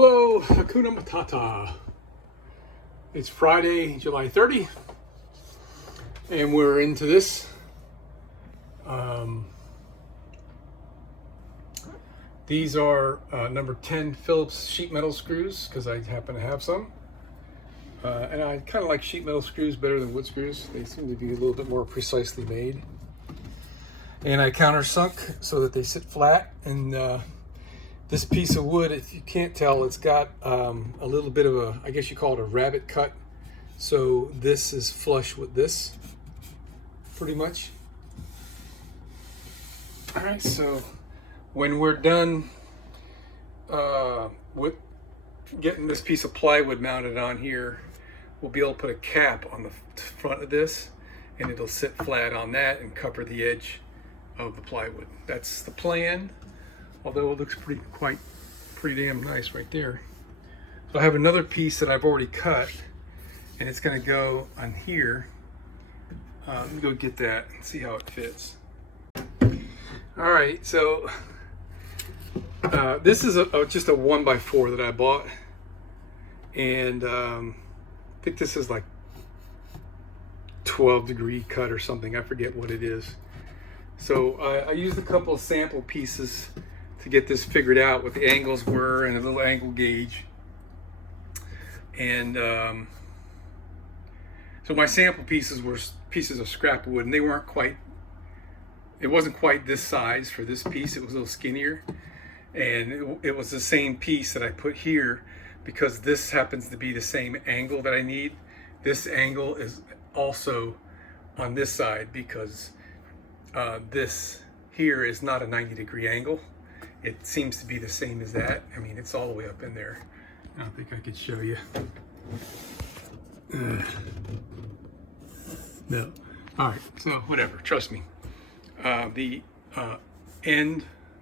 Hello, Hakuna Matata. It's Friday, July 30, and we're into this. These are number 10 Phillips sheet metal screws because I happen to have some. And I kind of like sheet metal screws better than wood screws. They seem to be a little bit more precisely made. And I countersunk so that they sit flat. And this piece of wood, if you can't tell, it's got a little bit of a, I guess you call it a rabbit cut. So this is flush with this, pretty much. All right, so when we're done with getting this piece of plywood mounted on here, we'll be able to put a cap on the front of this, and it'll sit flat on that and cover the edge of the plywood. That's the plan, although it looks pretty damn nice right there. So I have another piece that I've already cut, and it's going to go on here. Let me go get that and see how it fits. All right, so this is just a 1x4 that I bought, and I think this is like 12-degree cut or something. I forget what it is. So I used a couple of sample pieces to get this figured out, what the angles were, and a little angle gauge. And so my sample pieces were pieces of scrap wood, and they weren't quite, it wasn't quite this size for this piece. It was a little skinnier, and it was the same piece that I put here because this happens to be the same angle that I need. This angle is also on this side because this here is not a 90-degree angle. It seems to be the same as that. I mean, it's all the way up in there. I don't think I could show you. No. All right, so whatever, trust me.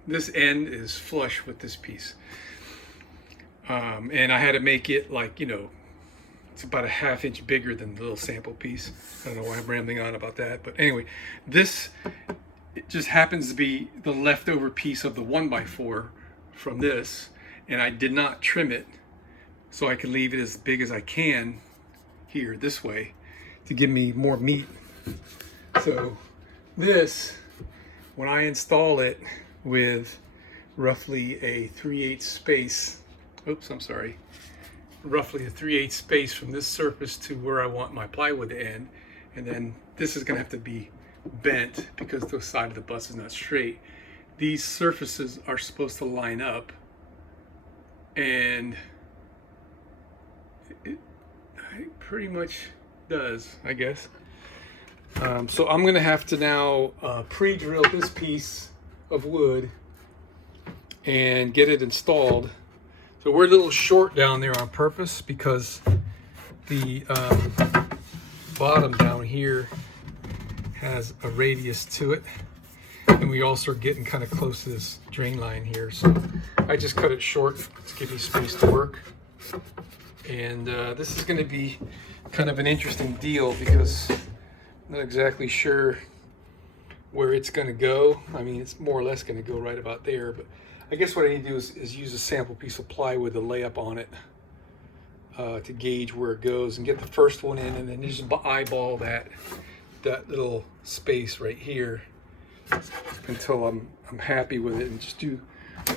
This end is flush with this piece. And I had to make it like, it's about a ½ inch bigger than the little sample piece. I don't know why I'm rambling on about that, but anyway, this, it just happens to be the leftover piece of the 1x4 from this, and I did not trim it so I can leave it as big as I can here this way to give me more meat. So this, when I install it with roughly a 3/8 space, roughly a 3/8 space from this surface to where I want my plywood to end, and then this is going to have to be bent because the side of the bus is not straight. These surfaces are supposed to line up, and it pretty much does, I guess. So I'm going to have to now pre-drill this piece of wood and get it installed. So we're a little short down there on purpose because the bottom down here has a radius to it, and we also are getting kind of close to this drain line here. So I just cut it short to give me space to work. And this is going to be kind of an interesting deal because I'm not exactly sure where it's going to go. I mean, it's more or less going to go right about there, but I guess what I need to do is use a sample piece of plywood to lay up on it to gauge where it goes and get the first one in, and then just eyeball that little space right here until I'm happy with it, and just do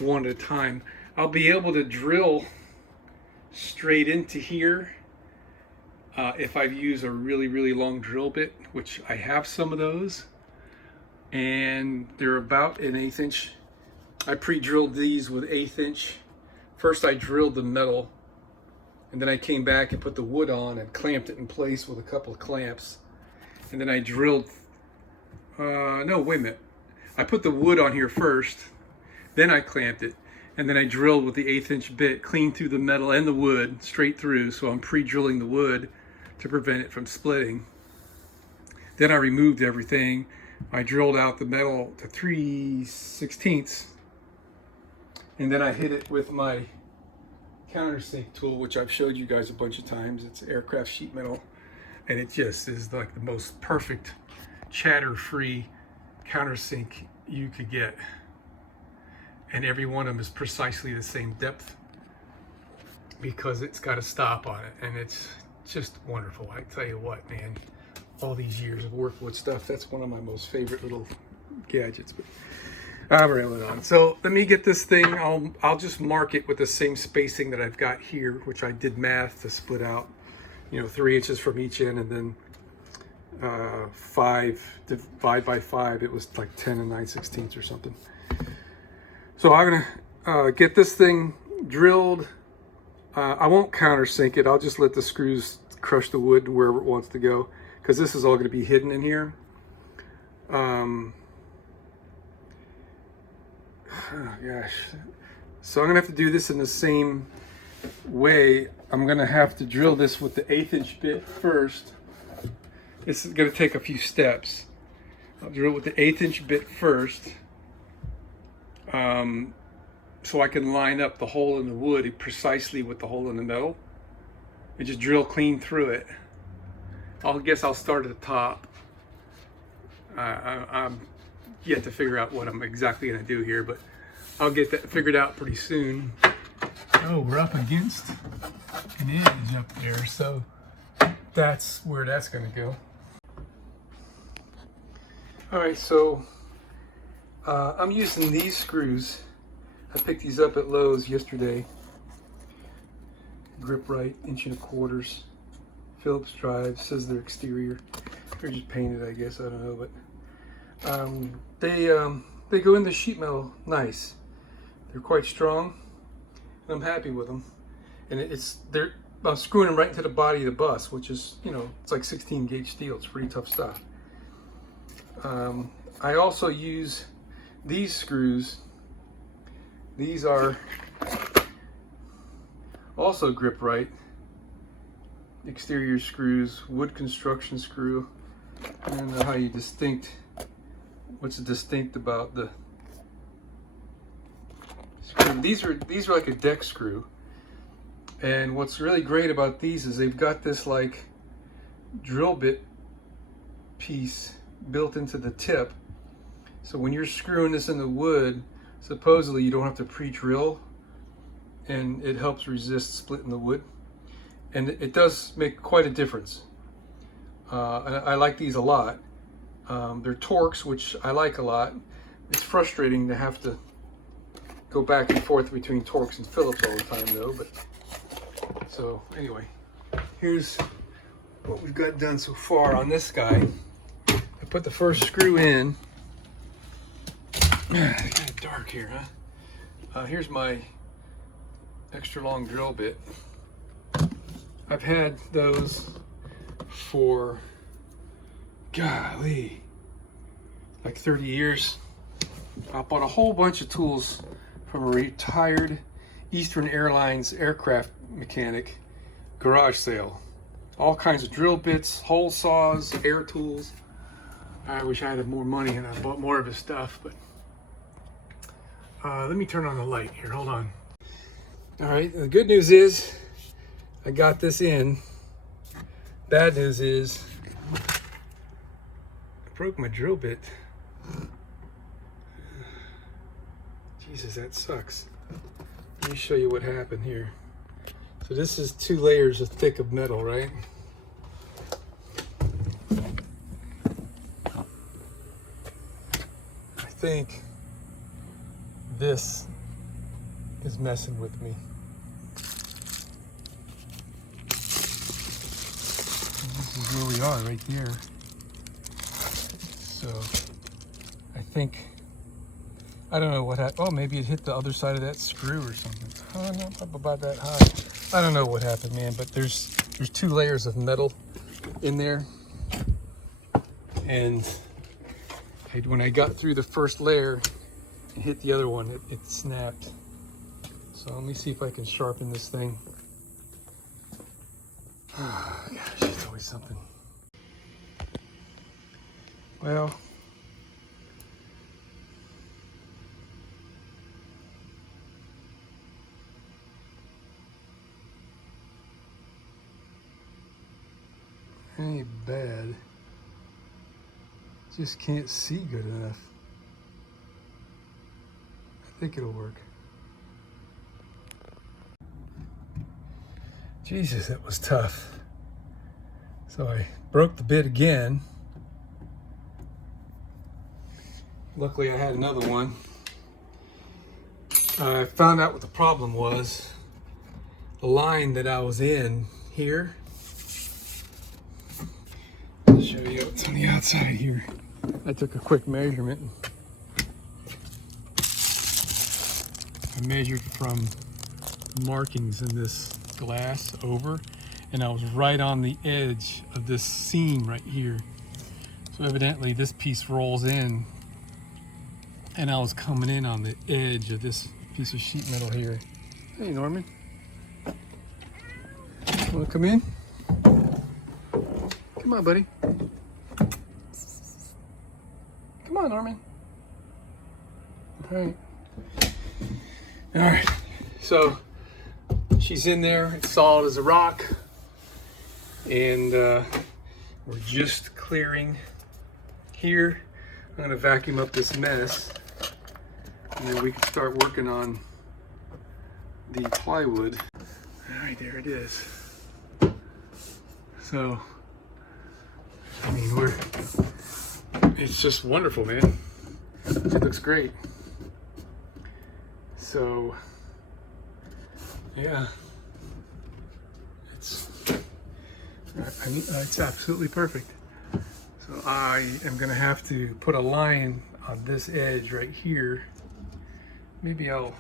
one at a time. I'll be able to drill straight into here if I use a really long drill bit, which I have some of those, and they're about an 1/8 inch. I pre-drilled these with 1/8 inch. First I drilled the metal, and then I came back and put the wood on and clamped it in place with a couple of clamps. And then I drilled, no, wait a minute. I put the wood on here first, then I clamped it, and then I drilled with the 1/8 inch bit clean through the metal and the wood straight through. So I'm pre-drilling the wood to prevent it from splitting. Then I removed everything. I drilled out the metal to 3/16, and then I hit it with my countersink tool, which I've showed you guys a bunch of times. It's aircraft sheet metal, and it just is like the most perfect chatter-free countersink you could get. And every one of them is precisely the same depth. because it's got a stop on it, and it's just wonderful. I tell you what, man, all these years of working with stuff, that's one of my most favorite little gadgets. But I'm rambling on. So let me get this thing. I'll just mark it with the same spacing that I've got here, which I did math to split out, 3 inches from each end, and then 5 divide by 5. It was like 10 and 9/16 or something. So I'm gonna get this thing drilled. I won't countersink it. I'll just let the screws crush the wood wherever it wants to go, because this is all going to be hidden in here. Oh gosh. So I'm gonna have to do this in the same way. I'm gonna have to drill this with the 1/8 inch bit first. This is gonna take a few steps. I'll drill with the 1/8 inch bit first, so I can line up the hole in the wood precisely with the hole in the metal, and just drill clean through it. I guess I'll start at the top. I'm yet to figure out what I'm exactly gonna do here, but I'll get that figured out pretty soon. Oh, we're up against an edge up there, so that's where that's gonna go. All right, so I'm using these screws. I picked these up at Lowe's yesterday. Grip Right, 1.25 Phillips drive. Says they're exterior. They're just painted, I guess. I don't know, but they go into sheet metal nice. They're quite strong, and I'm happy with them. And I'm screwing them right into the body of the bus, which is, it's like 16 gauge steel. It's pretty tough stuff. I also use these screws. These are also Grip Right exterior screws, wood construction screw. I don't know how you what's distinct about the screw. These are like a deck screw, and what's really great about these is they've got this like drill bit piece built into the tip, so when you're screwing this in the wood, supposedly you don't have to pre-drill, and it helps resist splitting the wood, and it does make quite a difference. And I like these a lot. They're Torx, which I like a lot. It's frustrating to have to go back and forth between Torx and Phillips all the time, though. But so anyway, here's what we've got done so far on this guy. I put the first screw in. It's kind of dark here, huh? Here's my extra long drill bit. I've had those for, golly, like 30 years. I bought a whole bunch of tools from a retired Eastern Airlines aircraft mechanic garage sale. All kinds of drill bits, hole saws, air tools. I wish I had more money and I bought more of his stuff, but let me turn on the light here, hold on. All right, the good news is I got this in. Bad news is I broke my drill bit. Jesus, that sucks. Let me show you what happened here. So this is 2 layers of thick of metal, right? I think this is messing with me. This is where we are, right there. So I think, I don't know what happened. Oh, maybe it hit the other side of that screw or something. Oh, not up about that high. I don't know what happened, man, but there's 2 layers of metal in there. And when I got through the first layer and hit the other one, it snapped. So let me see if I can sharpen this thing. Oh, gosh, it's always something. Well, ain't bad. Just can't see good enough. I think it'll work. Jesus, that was tough. So I broke the bit again. Luckily I had another one. I found out what the problem was. The line that I was in here. I'll show you what's on the outside here. I took a quick measurement. I measured from markings in this glass over, and I was right on the edge of this seam right here. So evidently this piece rolls in, and I was coming in on the edge of this piece of sheet metal here. Hey Norman, wanna come in? Come on, buddy. Come on, Norman. All right, so she's in there, it's solid as a rock, and we're just clearing here. I'm gonna vacuum up this mess, and then we can start working on the plywood. All right, there it is. So, I mean, it's just wonderful, man. It looks great. So, yeah, it's absolutely perfect. So I am gonna have to put a line on this edge right here. Maybe I'll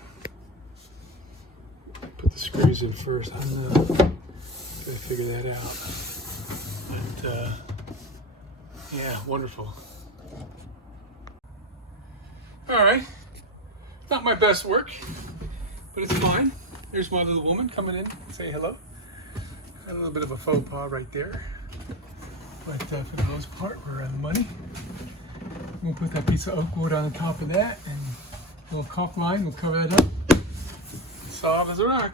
put the screws in first. I don't know. Gotta figure that out. And yeah, wonderful. All right, not my best work, but it's fine. There's my little woman coming in, say hello. Got a little bit of a faux pas right there, but for the most part, we're on the money. We'll put that piece of oak wood on the top of that, and a little caulk line, we'll cover that up. Solid as a rock.